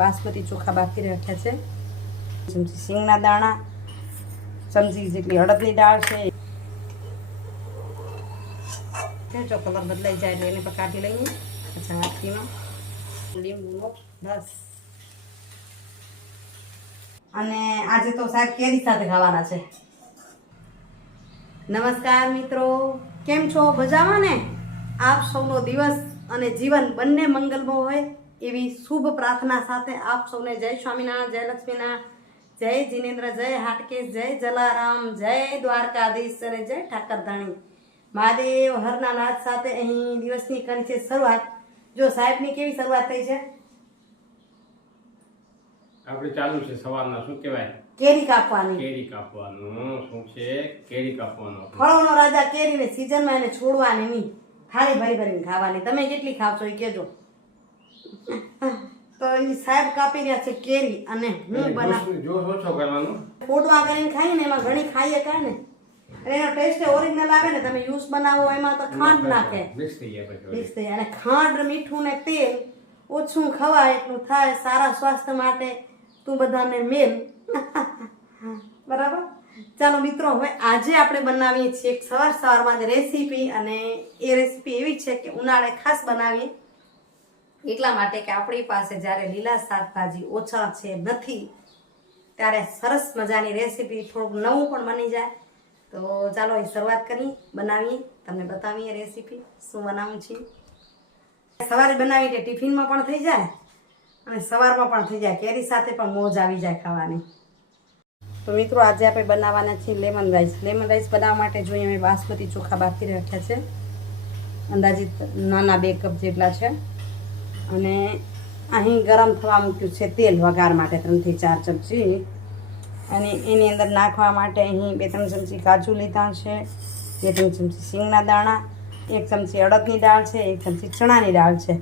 બાસમતી ચોખા બાકી રાખ્યા છે. ચમચી સિંગના દાણા, ચમચી જેટલી અડદની દાળ છે. જો કલર બદલાઈ જાય એટલે એને પણ કાઢી લઈએ. અચ્છા હાથીમાં લીંબુનો રસ. અને આજે તો સાહેબ કેરી સાથે ખાવાના છે. નમસ્કાર મિત્રો, કેમ છો? મજામાં ને? આપ સૌનો દિવસ અને જીવન બંને મંગલમય હોય. એવી શુભ પ્રાર્થના સાથે આપ સૌને જય સ્વામિનારાયણ જય લક્ષ્મીનારાયણ જય જીનેન્દ્ર જય હાટકેશ જય જલારામ જય દ્વારકાધીશ અને જય ઠાકરધાણી. મહાદેવ હરના નાદ સાથે અહીં દિવસની કરી છે શરૂઆત. જો સાહેબની કેવી શરૂઆત થઈ છે? આપણે ચાલુ છે સવારના શું કહેવાય? કેરી કાપવાની. કેરી કાપવાનું. શું છે? કેરી કાપવાનું. ફળોનો રાજા કેરીને સિઝનમાં એને છોડવાની નહીં. થાળી ભરી ભરીને ખાવાની. તમે કેટલી ખાવશો એ કહેજો. તો એ સાહેબ કાપી રહ્યા છે કેરી અને હું બનાવું. જો ઓછો કરવાનો. ફોટવા કરીને ખાઈ ને એમાં ઘણી ખાઈએ કા ને એનો ટેસ્ટ ઓરિજિનલ આવે ને તમે યુઝ બનાવો એમાં તો ખાંડ નાખે. મિક્સ થઈ જાય મિક્સ થઈ અને ખાંડ મીઠું ને તેલ ઓછું ખવાય એટલું થાય સારા સ્વાસ્થ્ય માટે તું બધાને મેલ. બરાબર? ચાલો મિત્રો હવે આજે આપણે બનાવીએ છીએ સવાર સવારમાં રેસીપી અને એ રેસીપી એવી છે કે ઉનાળે ખાસ બનાવીએ. એટલા માટે કે આપણી પાસે જ્યારે લીલા શાકભાજી ઓછા છે, નથી, ત્યારે સરસ મજાની રેસીપી થોડુંક નવું પણ બની જાય. તો ચાલો એ શરૂઆત કરી, બનાવીએ, તમને બતાવીએ રેસીપી, શું બનાવું છીએ સવારે બનાવી એટલે ટિફિનમાં પણ થઈ જાય અને સવારમાં પણ થઈ જાય, કેરી સાથે પણ મોજ આવી જાય ખાવાની. તો મિત્રો, આજે આપણે બનાવવાના છીએ લેમન રાઈસ. લેમન રાઈસ બનાવવા માટે જોઈએ, અમે બાસમતી ચોખા બાકી રાખ્યા છે. અંદાજિત નાના બે કપ જેટલા છે. અને અહીં ગરમ થવા મૂક્યું છે તેલ વઘાર માટે, ત્રણથી ચાર ચમચી. અને એની અંદર નાખવા માટે અહીં બે, ત્રણ ચમચી કાજુ લીધા છે, બે, ત્રણ ચમચી સિંગના દાણા, એક ચમચી અડદની દાળ છે, એક ચમચી ચણાની દાળ છે.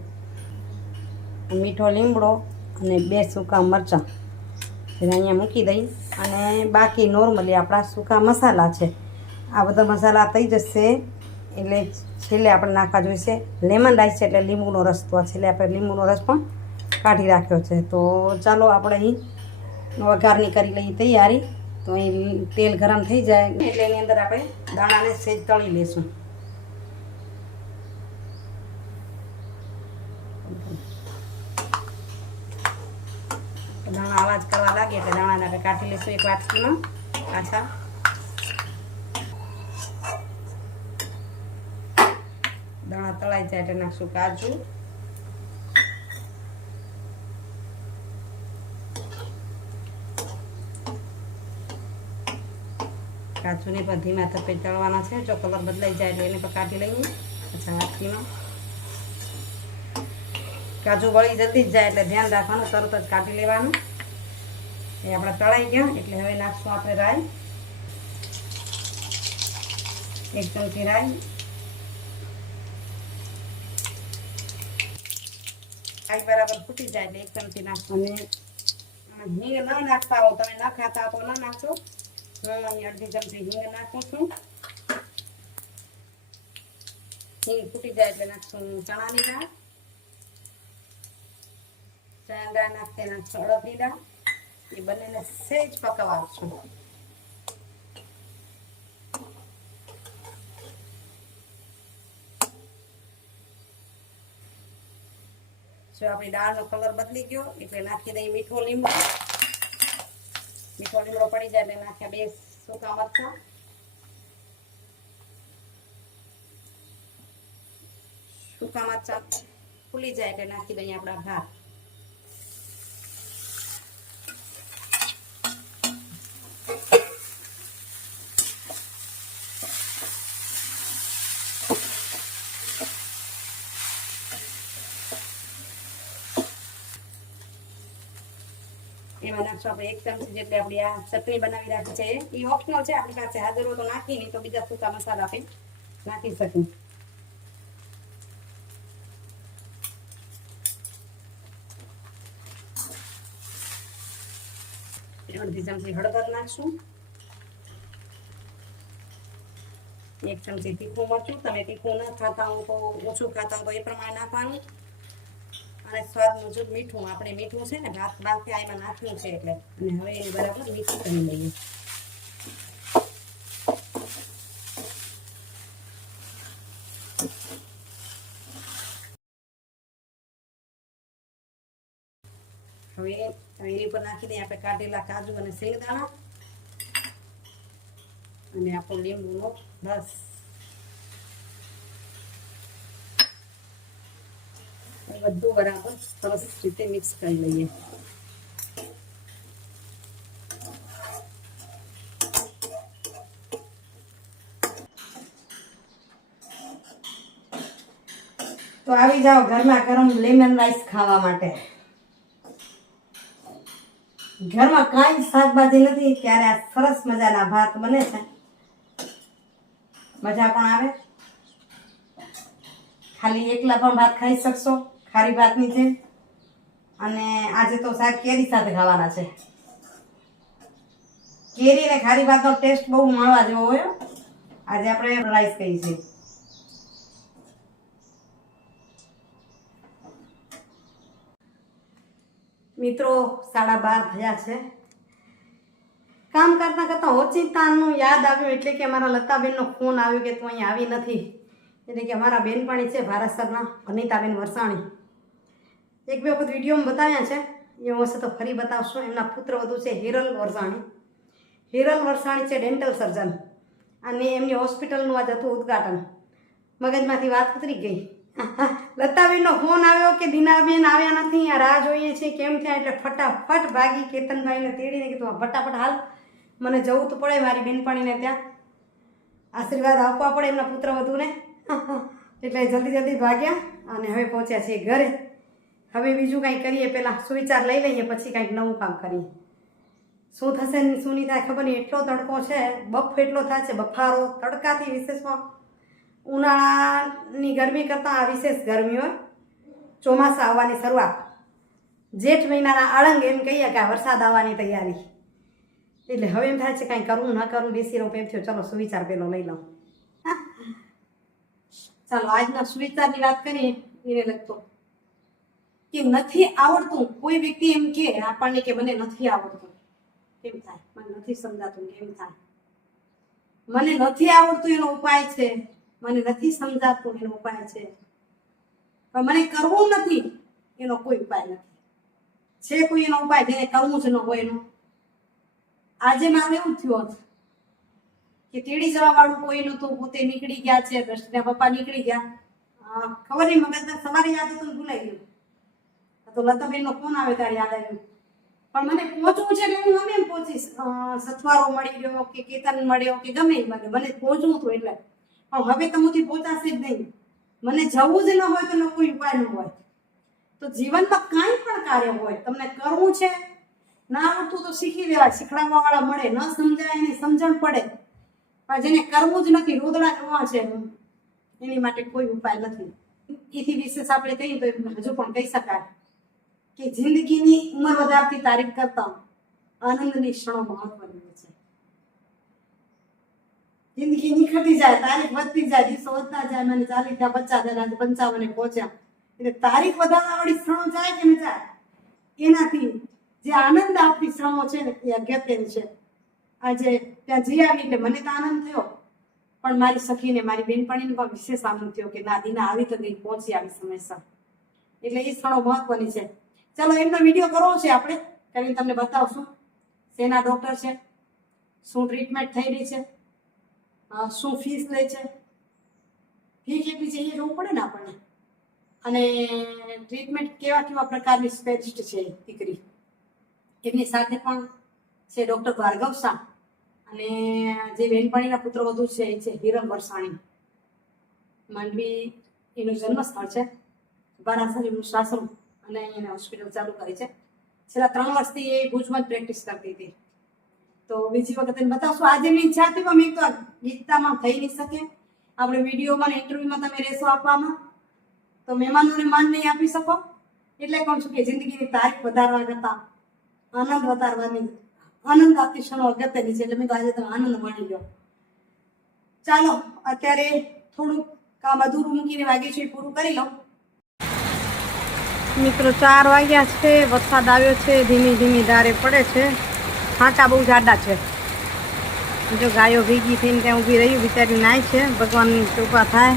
મીઠો લીમડો અને બે સૂકા મરચાં. જેને અહીંયા મૂકી દઈ. અને બાકી નોર્મલી આપણા સૂકા મસાલા છે. આ બધા મસાલા થઈ જશે એટલે છેલ્લે આપણે નાખવા જોઈશે લેમન રાઈસ છે એટલે લીંબુનો રસ તો છેલ્લે આપણે લીંબુનો રસ પણ કાઢી રાખ્યો છે. તો ચાલો આપણે અહીં વઘારની કરી લઈએ તૈયારી. તો અહીં તેલ ગરમ થઈ જાય એટલે એની અંદર આપણે દાણાને સેજ તળી લઈશું દાણા અવાજ કરવા લાગે એટલે દાણાને આપણે કાઢી લઈશું એક વાટકીમાં પાછા. તળાઈ જાય નાખશું કાજુ. કાજુને પણ ધીમા તપે તળવાના છે, જો કલર બદલાઈ જાય એને પણ કાઢી લઈએ અચ્છા હાથીમાં. કાજુ વળી જતી જ જાય એટલે ધ્યાન રાખવાનું, તરત જ કાઢી લેવાનું. એ આપણે તળાઈ ગયા, એટલે હવે નાખશું આપણે રાઈ. એક ચમચી રાઈ રાઈ બરાબર ફૂટી જાય એક ચમચી નાખશું ને હિંગ ન નાખતા હો તમે ન ખાતા તો ન નાખશો હું અહીં અડધી ચમચી હિંગ નાખું છું. હિંગ ફૂટી જાય એટલે નાખશું ચણાની દાળ ચણા દાળ નાખી નાખશું અડદની દાળ એ બંનેને સહેજ પકવાડશું જો આપણી દાળનો કલર બદલી ગયો, એટલે નાખી દઈએ મીઠો લીમડો. મીઠો લીમડો પડી જાય એટલે નાખ્યા બે સૂકા મરચાં. સૂકા મરચાં ફૂલી જાય એટલે નાખી દઈએ આપણા ભાત. એમાં નાખશું આપણે એક ચમચી જેટલી આપણી આ ચટણી બનાવી રાખી છે. એ ઓપ્શનલ છે, આપણી પાસે હાજર હોય તો નાખી નહીં તો બીજા સૂકા મસાલા આપણે નાખી શકીએ. અડધી ચમચી હળદર નાખશું. એક ચમચી તીખું મરચું. તમે તીખું ન ખાતા હો તો ઓછું ખાતા હો તો એ પ્રમાણે નાખવાનું. અને સ્વાદ મુજબ મીઠું, આપણે મીઠું છે ને ભાત બાફી આમાં નાખ્યું છે એટલે. અને હવે એને બરાબર મીઠું કરી લઈએ. હવે એની ઉપર નાખી દઈએ આપણે કાઢેલા કાજુ અને શેંગદાણા અને આપણો લીંબુનો રસ. બધું બરાબર. સરસ રીતે મિક્સ કરી લઈએ. તો આવી જાઓ ઘરમાં ગરમ લેમન રાઈસ ખાવા માટે. ઘરમાં કાંઈ શાકભાજી નથી ત્યારે આ સરસ મજાના ભાત બને છે. મજા પણ આવે. ખાલી એકલા પણ ભાત ખાઈ શકશો. ખારી ભાતની છે. અને આજે તો શાક કેરી સાથે ખાવાના છે. કેરી અને ખારી ભાતનો ટેસ્ટ બહુ મળવા જેવો હોય આજે આપણે રાઈસ કહીએ છીએ મિત્રો, સાડા બાર થયા છે. કામ કરતા કરતા ઓચિંતાનું યાદ આવ્યું એટલે કે અમારા લતાબેનનો ફોન આવ્યો કે તું અહીં આવી નથી. એટલે કે અમારા બેનપાણી છે, ભારત સરના અનિતાબેન વરસાણી. એક બે વખત વિડીયોમાં બતાવ્યા છે. એ હશે તો ફરી બતાવશું. એમના પુત્ર વધુ છે હિરલ વરસાણી. હિરલ વરસાણી છે ડેન્ટલ સર્જન અને એમની હોસ્પિટલનું આજ હતું ઉદ્ઘાટન. મગજમાંથી વાત ઉતરી ગઈ. લતાબેનનો ફોન આવ્યો કે દીનાબેન આવ્યા નથી, આ રાહ જોઈએ છે, કેમ થયા? એટલે ફટાફટ ભાગી કેતનભાઈને તેડીને કીધું ફટાફટ હાલ. મને જવું તો પડે મારી બેનપણીને ત્યાં. આશીર્વાદ આપવા પડે એમના પુત્ર વધુને. એટલે જલ્દી જલ્દી ભાગ્યા અને હવે પહોંચ્યા છીએ ઘરે. હવે બીજું કાંઈ કરીએ. પહેલાં સુવિચાર લઈ લઈએ, પછી કાંઈક નવું કામ કરીએ. શું થશે શું નહીં થાય ખબર નહીં. એટલો તડકો છે, બફ એટલો થાય છે, બફારો તડકાથી વિશેષમાં ઉનાળાની ગરમી કરતાં આ વિશેષ ગરમી હોય. ચોમાસા આવવાની શરૂઆત. જેઠ મહિનાના આળંગ એમ કહીએ કે વરસાદ આવવાની તૈયારી. એટલે હવે એમ થાય છે કાંઈ કરવું, ન કરવું બેસી રહું એમ થયો ચલો, સુવિચાર પેલો લઈ લઉં. ચાલો, આજના સુવિચારની વાત કરીએ. એને લગતો કે નથી આવડતું. કોઈ વ્યક્તિ એમ કે, આપણને કે મને નથી આવડતું. કેમ થાય? મને નથી સમજાતું કેમ થાય? મને નથી આવડતું એનો ઉપાય છે. મને નથી સમજાતું એનો ઉપાય છે. પણ મને કરવું નથી એનો કોઈ ઉપાય નથી. છે કોઈ એનો ઉપાય? જેને કરવું જ ન હોય એનો. આજે મારે એવું થયું કે તેડી જવા વાળું કોઈ નતું પોતે નીકળી ગયા છે. દ્રષ્ટિના પપ્પા નીકળી ગયા. ખબર નહીં મગજ સવારે યાદ હતું ભૂલાઈ ગયું. તો લતાબેનનો ફોન આવે ત્યારે યાદ આવ્યું. પણ મને પહોંચવું છે એટલે હું અમે એમ પહોંચીશ. સથવારો મળી ગયો કે કેતન મળ્યો કે ગમે એ મને મને પહોંચવું હતું એટલે. પણ હવે તો મુથી પહોંચાશે જ નહીં. મને જવું જ ન હોય તો કોઈ ઉપાય ન હોય. તો જીવનમાં કાંઈ પણ કાર્ય હોય, તમને કરવું છે, ના આવડતું તો શીખી લેવાય. શીખડાવવા વાળા મળે, ન સમજાય એને સમજણ પડે. પણ જેને કરવું જ નથી, રોદડા કરવા છે, એની માટે કોઈ ઉપાય નથી. એથી વિશેષ આપણે કહીએ તો હજુ પણ કહી શકાય. કે જિંદગીની ઉંમર વધારતી તારીખ કરતા આનંદની ક્ષણો મહત્વની છે. જિંદગી નીકળતી જાય, તારીખ વધતી જાય, દિવસો વધતા જાય મને ચાલીસ થયા પચાસ થયા આજે પંચાવને પહોંચ્યા. એટલે તારીખ વધારવા વાળી ક્ષણો જાય કે ન જાય? એનાથી જે આનંદ આપતી ક્ષણો છે ને, એ અગત્યની છે. આજે ત્યાં જઈ આવી એટલે મને તો આનંદ થયો. પણ મારી સખીને, મારી બેનપણીને પણ વિશેષ આનંદ થયો કે ના દીના આવી તો ગઈ પહોંચી આવી સમયસર. એટલે એ ક્ષણો મહત્વની છે. ચાલો, એમનો વીડિયો કરવો છે આપણે. કરીને તમને બતાવશું. શેના ડૉક્ટર છે? શું ટ્રીટમેન્ટ થઈ રહી છે? શું ફીસ લે છે? ફી કેટલી છે એ જોવું પડે ને આપણને. અને ટ્રીટમેન્ટ કેવા કેવા પ્રકારની સ્પેશિસ્ટ છે દીકરી? એમની સાથે પણ છે ડૉક્ટર ભાર્ગવ શાહ. અને જે બેનપણીના પુત્ર વધુ છે, એ છે હિરમ વરસાણી. માંડવી, એનું જન્મસ્થળ છે. બારાસરીનું સાસરું. અને એને હોસ્પિટલ ચાલુ કરી છે. છેલ્લા ત્રણ વર્ષથી એ ભુજમાં જ પ્રેક્ટિસ કરતી હતી. તો બીજી વખત એને બતાવશું. આજે એમની ઈચ્છા હતી પણ મેં તો ગીતામાં થઈ નહીં શકે આપણે વિડીયોમાં ઇન્ટરવ્યુમાં તમે રહેશો આપવામાં. તો મહેમાનોને માન નહીં આપી શકો. એટલે કહું છું કે જિંદગીની તારીખ વધારવા કરતાં, આનંદ વધારવાની, આનંદ આપતી ક્ષણો અગત્યની છે. એટલે મેં આજે તમે આનંદ માણી લો. ચાલો, અત્યારે થોડુંક કામ અધૂરું મૂકીને વાગે છે પૂરું કરી લઉં. મિત્રો, ચાર વાગ્યા છે, વરસાદ આવ્યો છે, ધીમી ધીમી ધારે પડે છે. ફાંકા બહુ જાડા છે. જો ગાયો ભીગી થઈને ત્યાં ઊભી રહી, બિચારી નાય છે, ભગવાનની કૃપા થાય.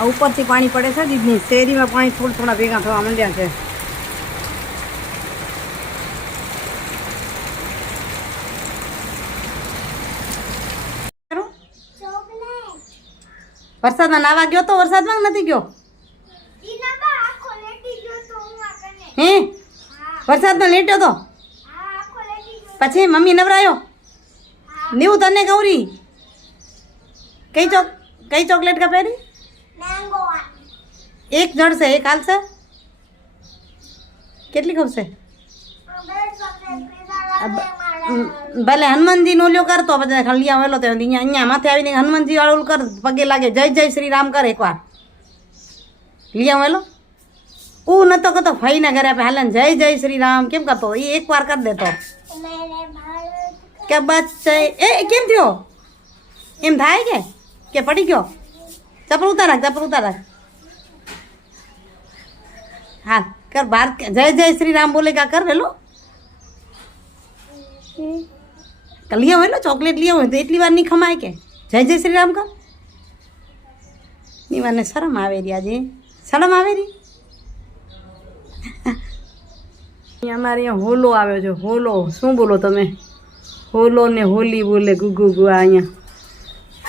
આ ઉપરથી પાણી પડે છે દીદની શેરીમાં પાણી થોડા થોડા ભેગા થવા માંડ્યા છે. વરસાદમાં નાવા ગયો તો વરસાદમાં નથી ગયો? હે વરસાદમાં લેટ્યો તો? પછી મમ્મી નવરાયો? નીવું તને ગૌરી? કઈ ચોક કઈ ચોકલેટ કા પહેરી એક જડશે એક હાલશે કેટલી ખપશે ભલે હનુમાનજી નો લ્યો કરતો બધા ખલિયા વેલો તો અહીંયા અહીંયા માથે આવીને હનુમાનજી વાળું કર, પગે લાગે. જય જય શ્રી રામ કર એકવાર. લિયા વેલો હું નતો કરતો ફાઈના ઘરે આપણે હાલે જય જય શ્રી રામ. કેમ કરતો? એ એકવાર કરી દેતો કે બચ્ચે એ કેમ થયો? એમ થાય કે? કે પડી ગયો? ચપલ ઉતાર રાખ ચપલ ઉતાર રાખ. હા કર ભારત જય જય શ્રી રામ બોલે કા કર વેલો લીયા હોય ને, ચોકલેટ લીઓ હોય તો એટલી વાર નહીં ખમાય કે? જય જય શ્રી રામ કહો. ની વારને શરમ આવે રહી આજે. શરમ આવે રહી અમારે અહીંયા હોલો આવ્યો છે, હોલો. શું બોલો તમે? હોલો ને હોલી બોલે ગુગુ ગુ આ અહીંયા.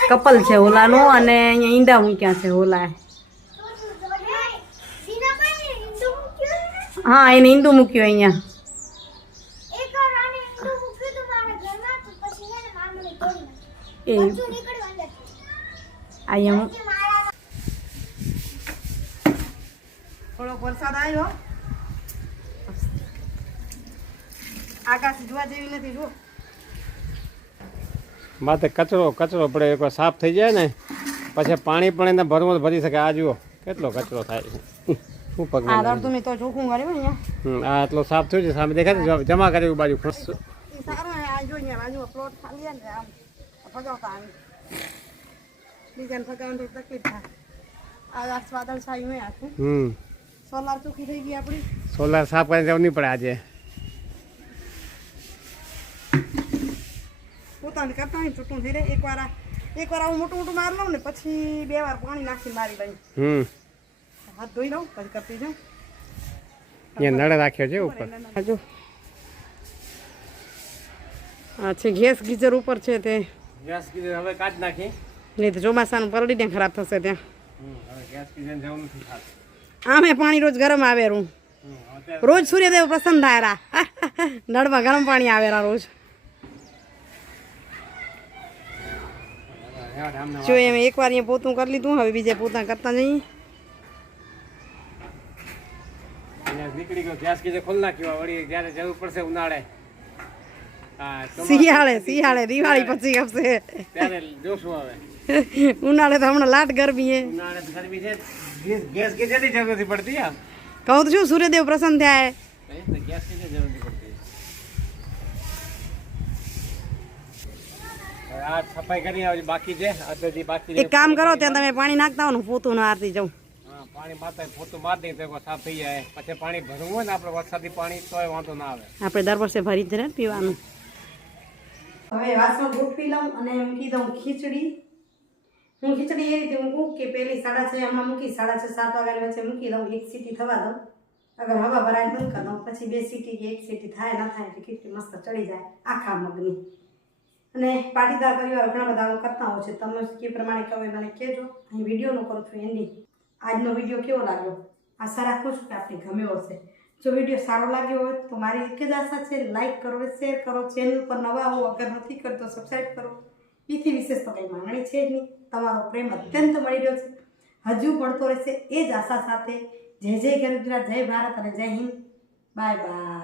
કપલ છે હોલાનું અને અહીંયા ઈંડા મૂક્યા છે હોલા હા, એને ઈંડું મૂક્યું અહીંયા. એ અહીંયા થોડોક વરસાદ આવ્યો આકાશ જોવા જેવી નથી જો માથે કચરો કચરો પડે એકવાર સાફ થઈ જાય ને પછી પાણી પણ એને ભરવું તો ભરી શકે. આ જુઓ કેટલો કચરો થાય શું આ પગમાં તો ચોખ્ખું કર્યું ને હમ, આ આટલો સાફ થયું છે સામે દેખાય જમા કર્યું બાજુ. ખુશ સારું આ જો અહીંયા બાજુ પ્લોટ ખાલી ને આમ. ફગાવતા આમ બીજાને ફગાવવાની તકલીફ થાય આ વાદળ છાયું હે આખું હમ સોલાર ચોખ્ખી થઈ ગઈ આપણી સોલાર સાફ કરીને જવું નહીં પડે આજે પોતાને કરતા હોય છૂટું થઈ રહે એકવાર એકવાર આવું મોટું મોટું મારી લઉં ને પછી બે વાર પાણી નાખી મારી લઈ હમ હાથ ધોઈ લઉં પછી કરતી જાઉં અહીંયા નળ રાખ્યો છે ઉપર જો આ છે ગેસ ગીઝર ઉપર છે તે ગેસ કીધું હવે કાઢ નાખી. નહીં તો ચોમાસાનું પરડીને ખરાબ થશે ત્યાં. હવે ગેસ કીધું જવું નથી આમે પાણી રોજ ગરમ આવે રૂ. રોજ સૂર્યદેવ પ્રસન્ન થાય રા. નળમાં ગરમ પાણી આવે રા રોજ. જો એમ એકવાર અહીંયા પોતું કરી લીધું હવે બીજે પોતા કરતા જઈએ અહીંયા નીકળી ગયો ગેસ કીધે ખોલ નાખ્યો વળી જ્યારે જરૂર પડશે ઉનાળે. શિયાળે શિયાળે દિવાળી પછી આવશે ત્યારે જોશું હવે ઉનાળે તો હમણાં લાટ ગરમી હે ઉનાળે તો ગરમી છે ગેસ ગેસ કે જેની જરૂર નથી પડતી આ કહું તો શું સૂર્યદેવ પ્રસન્ન થયા હે ગેસ કે જરૂર નથી પડતી હવે આ સફાઈ કરી આવજો બાકી છે આ તો જે બાકી છે એક કામ કરો ત્યાં તમે પાણી નાખતા હો ને હું પોતું ના આરતી જાઉં હા પાણી માતા પોતું માર દઈએ તો એકવાર સાફ થઈ જાય પછી પાણી ભરવું હોય ને આપણે વરસાદી પાણી તોય વાંધો ના આવે આપણે દર વર્ષે ભરી જ રહે ને પીવાનું હવે વાસણ ગોઠવી લઉં અને મૂકી દઉં ખીચડી. હું ખીચડી એ રીતે મૂકું કે પેલી સાડા છ એમાં મૂકી સાડા છ સાત વાગ્યાની વચ્ચે મૂકી દઉં, એક સીટી થવા દઉં. અગર હવા ભરાય બંધ કરી દઉં, પછી બે સીટી કે એક સીટી થાય, ના થાય એટલે ખીચડી મસ્ત ચડી જાય આખા મગની. અને પાટીદાર પરિવાર ઘણા બધા કરતા હોય છે. તમે કે પ્રમાણે કહો એ મને કહેજો. અહીં વિડીયોનો કરું છું એની આજનો વીડિયો કેવો લાગ્યો? આશા રાખું છું કે આપને ગમ્યો હશે. જો વીડિયો સારો લાગ્યો હોય તો મારી એક જ આશા છે લાઇક કરો શેર કરો ચેનલ પર નવા હો, અગર નથી કરતો સબસ્ક્રાઈબ કરો. એથી વિશેષ તો કંઈ માંગણી છે જ નહીં. તમારો પ્રેમ અત્યંત મળી રહ્યો છે. હજુ મળતો રહેશે એ જ આશા સાથે. જય જય ગુજરાત જય ભારત અને જય હિન્દ. Bye bye